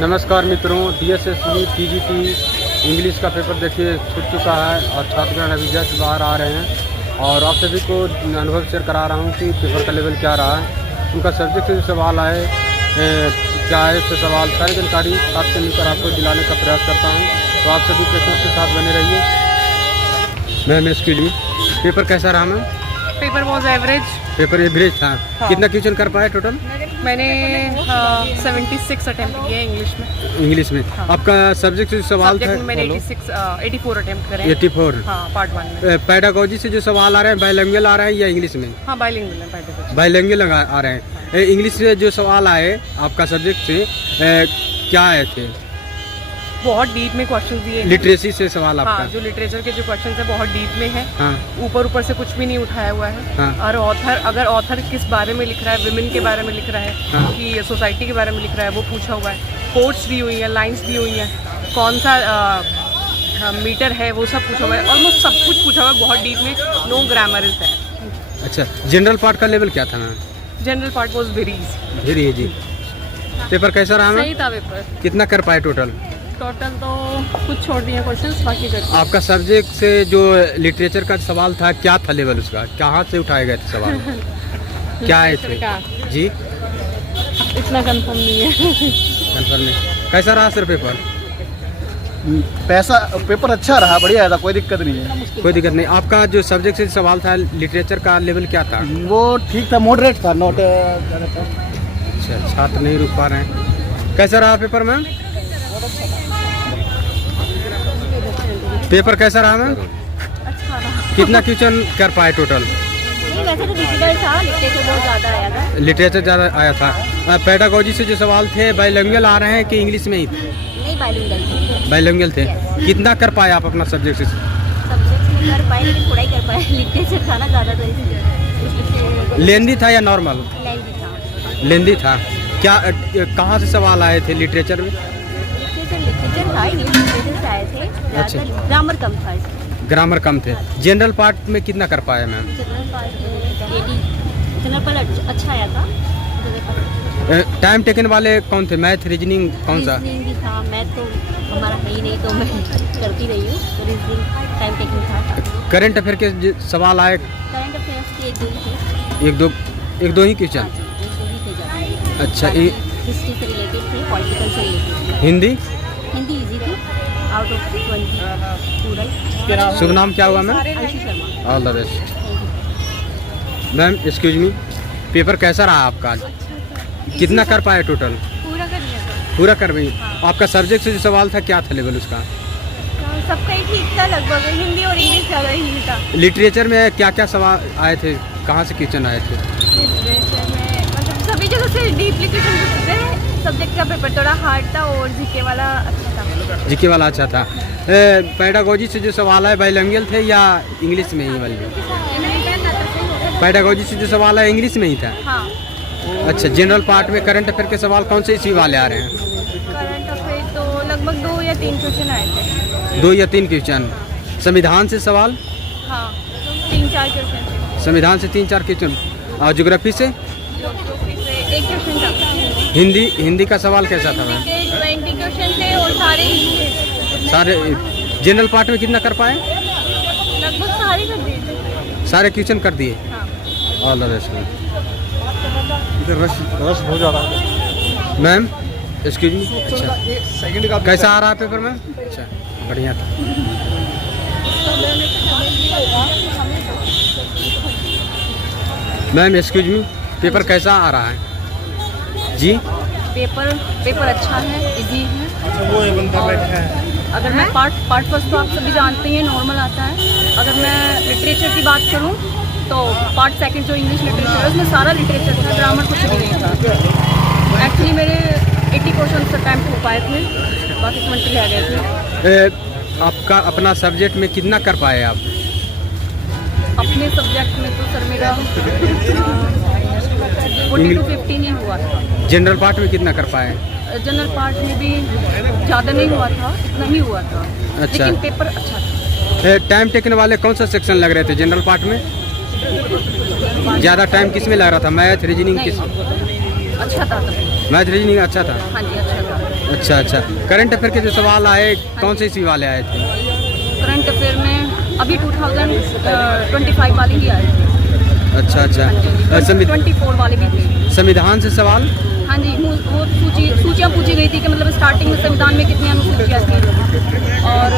नमस्कार मित्रों, DSSB TGT English का पेपर देखिए छूट चुका है और छात्रगण अभी जस्ट बाहर आ रहे हैं और आप सभी को अनुभव शेयर करा रहा हूं कि पेपर का लेवल क्या रहा है, उनका सब्जेक्ट से जो सवाल आए क्या है, उससे सवाल सारी जानकारी साथ से मिलकर आपको दिलाने का प्रयास करता हूं। तो आप सभी प्रश्नों के साथ बने रहिए। मैम इसके लिए पेपर कैसा रहा ma'am? Paper was average. Paper average था। हाँ। कितना क्वेश्चन कर पाए टोटल? मैंने 76 अटेम्प्ट किए इंग्लिश में। इंग्लिश में हाँ। आपका सब्जेक्ट से सवाल था? मैंने 84 अटेम्प्ट करे। 84। हाँ, पार्ट 1 में। पैडागोजी से जो सवाल आ रहे हैं बाइलिंगुअल आ रहे हैं या इंग्लिश में? हाँ, बाइलिंगुअल है पैडागोजी। बाइलिंगुअल आ रहे हैं। इंग्लिश से जो सवाल आए आपका सब्जेक्ट से क्या आए थे? बहुत डीप में क्वेश्चन दिए हैं। लिटरेसी से सवाल आपका? हाँ, जो लिटरेचर के जो क्वेश्चन है बहुत डीप में है। हाँ। ऊपर से कुछ भी नहीं उठाया हुआ है। हाँ। और ऑथर किस बारे में लिख रहा है, विमेन के बारे में लिख रहा है, हाँ। कि सोसाइटी के बारे में लिख रहा है, वो पूछा हुआ है। कोट्स दी हुई है, लाइन्स दी हुई हैं, कौन सा मीटर है, वो सब पूछा हुआ है। ऑलमोस्ट सब कुछ पूछा हुआ है बहुत डीप में। No grammar is that. अच्छा, जनरल पार्ट का लेवल क्या था ma'am? General part was very easy. Very easy. Paper कैसा रहा मैम? सही था पेपर। कितना कर पाए टोटल? टोटल तो कुछ छोड़ दिए क्वेश्चंस, बाकी कर दिए। आपका सब्जेक्ट से जो लिटरेचर का सवाल था क्या था लेवल उसका? कहाँ से उठाए गए थे सवाल? क्या आए थे जी? इतना कंफर्म नहीं है। कंफर्म नहीं। कैसा रहा सर पेपर? पेपर अच्छा रहा, बढ़िया था, कोई दिक्कत नहीं है। कोई दिक्कत नहीं। आपका जो सब्जेक्ट से सवाल था लिटरेचर का लेवल क्या था? वो ठीक था, मॉडरेट था, नॉट। अच्छा, छात्र नहीं रुक पा रहे हैं। कैसा रहा पेपर मैम? पेपर कैसा रहा मैम? अच्छा रहा। कितना क्वेश्चन कर पाए टोटल? नहीं, वैसे तो डिफिकल्ट था, लिटरेचर बहुत ज़्यादा आया था। लिटरेचर ज़्यादा आया था। पैडागोजी से जो सवाल थे बाइलिंगुअल आ रहे हैं कि इंग्लिश में ही थे? नहीं, बाइलिंगुअल थे। बाइलिंगुअल थे। कितना कर पाए आप अपना सब्जेक्ट से? सब्जेक्ट में कर पाए लेकिन थोड़ा ही कर पाए। लिटरेचर था ना ज़्यादा, तो इसलिए लेंदी था या नॉर्मल? लेंथी था। लेंदी था। क्या कहाँ से सवाल आए थे लिटरेचर में? लिटरेचर था, इंग्लिश लिटरेचर से आए थे। अच्छा। ग्रामर कम था इसमें। ग्रामर कम थे। जनरल पार्ट में कितना कर पाए मैम? जनरल पार्ट अच्छा आया था। टाइम टेकन वाले कौन थे? मैथ, रीजनिंग कौन सा? रीजनिंग भी था। मैथ तो हमारा है ही नहीं, तो मैं करती रही हूँ। तो रीजनिंग टाइम टेकिंग था। करंट अफेयर के सवाल आए? करंट अफेयर्स के एक दो ही थे। एक दो ही क्वेश्चन? हाँ जी, एक दो ही थे ज़्यादा। अच्छा। हिस्ट्री से रिलेटेड थे, पॉलिटिकल से रिलेटेड थे। हिंदी? हिंदी इजी थी, आउट ऑफ 20 पूरा। शुभ नाम क्या हुआ ma'am? Ayushi Sharma. All the best ma'am. Excuse me, paper कैसा रहा आपका आज? कितना कर पाए टोटल? पूरा कर लिया था। पूरा कर रही? आपका सब्जेक्ट से जो सवाल था क्या था लेवल उसका? सबका ही ठीक था लगभग। हिंदी और इंग्लिश ज़्यादा ही था। लिटरेचर में क्या क्या सवाल आए थे? कहाँ से क्वेश्चन आए थे? लिटरेचर में मतलब सभी जगह से डीपली क्वेश्चन पूछते हैं। सब्जेक्ट का पेपर थोड़ा हार्ड था और जीके वाला अच्छा था। जीके वाला अच्छा था। पैडागोजी से जो सवाल है बाइलिंगुअल थे या इंग्लिश में ही वाले? पैडागोजी से जो सवाल है इंग्लिश में ही था। हाँ। अच्छा। जनरल पार्ट में करंट अफेयर के सवाल कौन से इसी वाले आ रहे हैं? करंट अफेयर तो लगभग 2 या 3 क्वेश्चन आए थे। 2 या 3 क्वेश्चन। संविधान से सवाल? हाँ, 3-4 क्वेश्चन थे। संविधान से 3-4 क्वेश्चन। और ज्योग्राफी से? ज्योग्राफी से 1 क्वेश्चन था। हिंदी का सवाल कैसा था मैम? 20 क्वेश्चन थे और सारे सारे। जनरल पार्ट में कितना कर पाए? लगभग सारे कर दिए थे। सारे क्वेश्चन कर दिए? हाँ। ऑल द बेस्ट इधर रश बहुत ज़्यादा है। मैम। Excuse me. अच्छा, सेकंड का कैसा आ रहा है पेपर मैम? अच्छा, बढ़िया था। मैम एक्सक्यूज मी, पेपर कैसा आ रहा है जी? पेपर अच्छा है, इजी है। वो बंदा बैठा है। अगर मैं पार्ट फर्स्ट तो आप सभी जानते हैं नॉर्मल आता है। अगर मैं लिटरेचर की बात करूं तो पार्ट सेकंड जो इंग्लिश लिटरेचर है उसमें सारा लिटरेचर था, ग्रामर कुछ भी नहीं था। एक्चुअली मेरे 80 क्वेश्चन अटैम्प्ट हो पाए थे, बाकी 20 रह गए थे। आपका अपना सब्जेक्ट में कितना कर पाए आप? अपने सब्जेक्ट में तो सर मेरा 40 to 50 ही हुआ था। जनरल पार्ट में कितना कर पाए? जनरल पार्ट में भी ज़्यादा नहीं हुआ था, इतना ही हुआ था। अच्छा। लेकिन पेपर अच्छा था। टाइम टेकने वाले कौन सा सेक्शन लग रहे थे जनरल पार्ट में? ज़्यादा टाइम किस में लग रहा था? मैथ, रीजनिंग किस? अच्छा था तभी। मैथ रीजनिंग अच्छा था। हाँ जी, अच्छा था। अच्छा अच्छा। करंट अफेयर के जो सवाल आए कौन से इसी वाले आए थे? करंट अफेयर में अभी 2025 वाले ही आए थे। अच्छा अच्छा। 24 वाले भी थे। संविधान से सवाल? हाँ जी, वो सूचियाँ पूछी गई थी कि मतलब स्टार्टिंग में संविधान में कितनी अनुसूचियाँ थी, और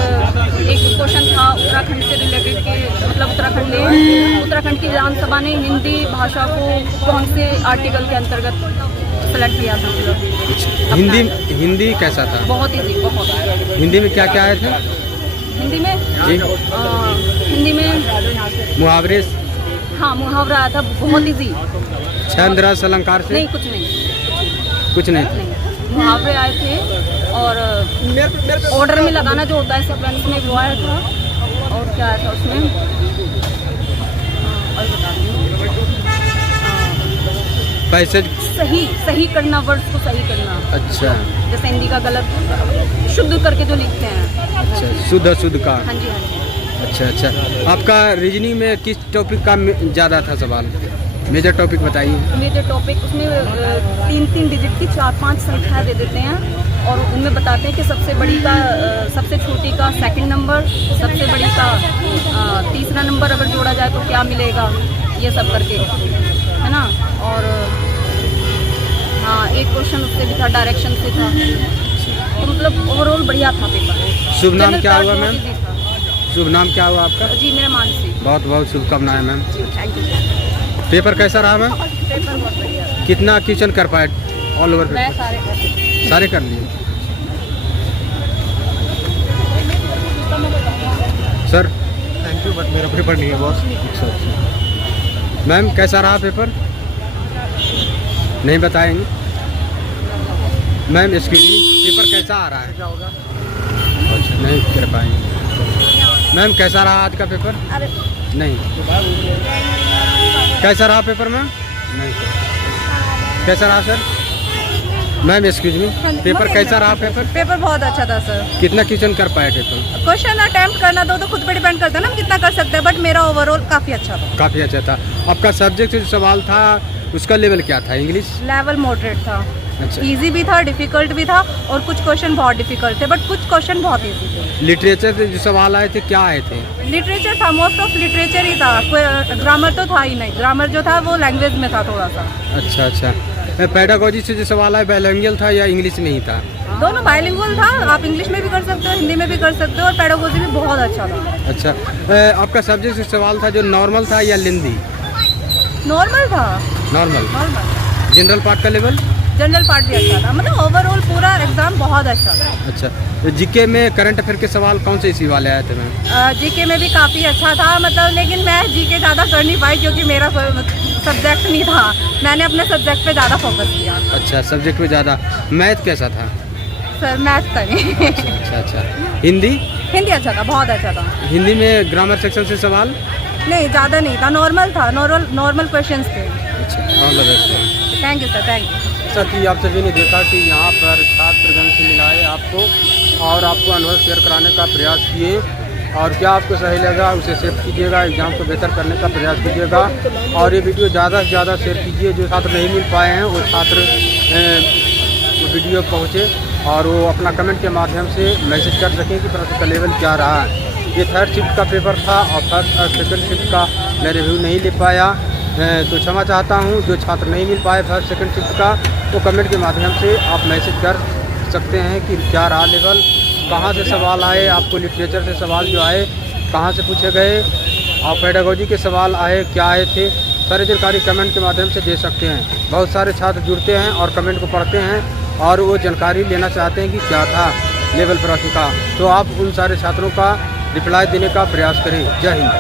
एक क्वेश्चन था उत्तराखंड से रिलेटेड के, मतलब उत्तराखंड की विधानसभा ने हिंदी भाषा को कौन से आर्टिकल के अंतर्गत सेलेक्ट किया था, मतलब हिंदी कैसा था? बहुत ईजी, बहुत। हिंदी में क्या क्या आए थे? हिंदी में जी हिंदी में मुहावरे? हाँ, मुहावरा आया था, बहुत ईजी। छंद रस अलंकार से? नहीं, कुछ नहीं नहीं। मुहावरे आए थे, और ऑर्डर में लगाना जो होता है सीक्वेंस में, वो आया था। और क्या आया था उसमें, और बता दूँ, पैसेज सही करना, वर्ड्स को सही करना। अच्छा। जैसे हिंदी का गलत शुद्ध करके जो लिखते हैं। अच्छा, शुद्ध का। हाँ जी, हाँ जी। अच्छा अच्छा। आपका रीजनिंग में किस टॉपिक का ज़्यादा था सवाल? मेजर टॉपिक बताइए। मेजर टॉपिक उसमें 3 डिजिट की 4-5 संख्याएं दे देते हैं, और उनमें बताते हैं कि सबसे बड़ी का सबसे छोटी का सेकंड नंबर, सबसे बड़ी का तीसरा नंबर अगर जोड़ा जाए तो क्या मिलेगा, ये सब करके, है ना। और हाँ, एक क्वेश्चन उससे भी था, डायरेक्शन से था। तो मतलब ओवरऑल बढ़िया था पेपर। शुभ नाम क्या हुआ मैम? Easy था। शुभ नाम क्या हुआ आपका? जी, मेरा मानसी। बहुत बहुत शुभकामनाएं मैम। Thank you. पेपर कैसा रहा मैम? पेपर बहुत बढ़िया। कितना क्वेश्चन कर पाए ऑल ओवर? मैं सारे कर लिए सर? थैंक यू, बट मेरा पेपर नहीं है बॉस। अच्छा अच्छा। मैम कैसा रहा पेपर? नहीं बताएंगे मैम? इसके लिए पेपर कैसा आ रहा है? क्या होगा? अच्छा, नहीं कर पाएंगे। मैम कैसा रहा आज का पेपर? नहीं। कैसा रहा पेपर मैम? नहीं। कैसा रहा sir? Ma'am excuse me, paper कैसा रहा पेपर? पेपर बहुत अच्छा था सर। कितना क्वेश्चन कर पाए पेपर? क्वेश्चन अटेम्प्ट करना तो खुद पे डिपेंड करता है ना, हम कितना कर सकते हैं, बट मेरा ओवरऑल काफ़ी अच्छा था। काफ़ी अच्छा था। आपका सब्जेक्ट जो सवाल था उसका लेवल क्या था? इंग्लिश लेवल मॉडरेट था। अच्छा। इजी भी था, डिफिकल्ट भी था, और कुछ क्वेश्चन बहुत डिफिकल्ट थे, बट कुछ क्वेश्चन बहुत इजी थे। लिटरेचर से जो सवाल आए थे क्या आए थे? लिटरेचर था, मोस्ट ऑफ लिटरेचर ही था, ग्रामर तो था ही नहीं। ग्रामर जो था वो लैंग्वेज में था थोड़ा सा। अच्छा अच्छा। पेडागोजी से जो सवाल आया बाइलिंगुअल था या इंग्लिश में ही था? दोनों बाइलिंगुअल था, आप इंग्लिश में भी कर सकते हो, हिंदी में भी कर सकते हो, और पेडागोजी भी बहुत अच्छा था। अच्छा। आपका सब्जेक्ट जो सवाल था जो नॉर्मल था या लेंदी? नॉर्मल था। नॉर्मल। नॉर्मल। जनरल पार्ट का लेवल? जनरल पार्ट भी अच्छा था, मतलब ओवरऑल पूरा एग्जाम बहुत अच्छा था। अच्छा। जीके में करंट अफेयर के सवाल कौन से इसी वाले आए थे मैम? जीके में भी काफ़ी अच्छा था, मतलब, लेकिन मैं जीके ज़्यादा कर नहीं पाई क्योंकि मेरा सब्जेक्ट नहीं था। मैंने अपने सब्जेक्ट पे ज़्यादा फोकस किया। अच्छा, सब्जेक्ट पे ज़्यादा। मैथ कैसा था? सर मैथ का नहीं। अच्छा अच्छा। हिंदी? हिंदी अच्छा था, बहुत अच्छा था। हिंदी में ग्रामर सेक्शन से सवाल? नहीं, ज़्यादा नहीं था, नॉर्मल था, नॉर्मल क्वेश्चंस थे। अच्छा, all the best. Thank you sir, thank you. जैसा कि आप सभी ने देखा कि यहाँ पर छात्रगण से मिलाए आपको और आपको अनुभव शेयर कराने का प्रयास किए, और क्या आपको सही लगा उसे शेयर कीजिएगा, एग्ज़ाम को बेहतर करने का प्रयास कीजिएगा, और ये वीडियो ज़्यादा से ज़्यादा शेयर कीजिए। जो छात्र नहीं मिल पाए हैं वो छात्र वीडियो पहुँचे और वो अपना कमेंट के माध्यम से मैसेज कर सकें कि प्रश्न का लेवल क्या रहा है। ये थर्ड शिफ्ट का पेपर था और फर्स्ट और सेकंड शिफ्ट का मैं रिव्यू नहीं ले पाया, तो क्षमा चाहता हूँ। जो छात्र नहीं मिल पाए फर्स्ट सेकंड शिफ्ट का, तो कमेंट के माध्यम से आप मैसेज कर सकते हैं कि क्या रहा लेवल, कहाँ से सवाल आए, आपको लिटरेचर से सवाल जो आए कहाँ से पूछे गए, और पेडागोजी के सवाल आए क्या आए थे, सारी जानकारी कमेंट के माध्यम से दे सकते हैं। बहुत सारे छात्र जुड़ते हैं और कमेंट को पढ़ते हैं और वो जानकारी लेना चाहते हैं कि क्या था लेवल प्रश्न का, तो आप उन सारे छात्रों का रिप्लाई देने का प्रयास करें। जय हिंद।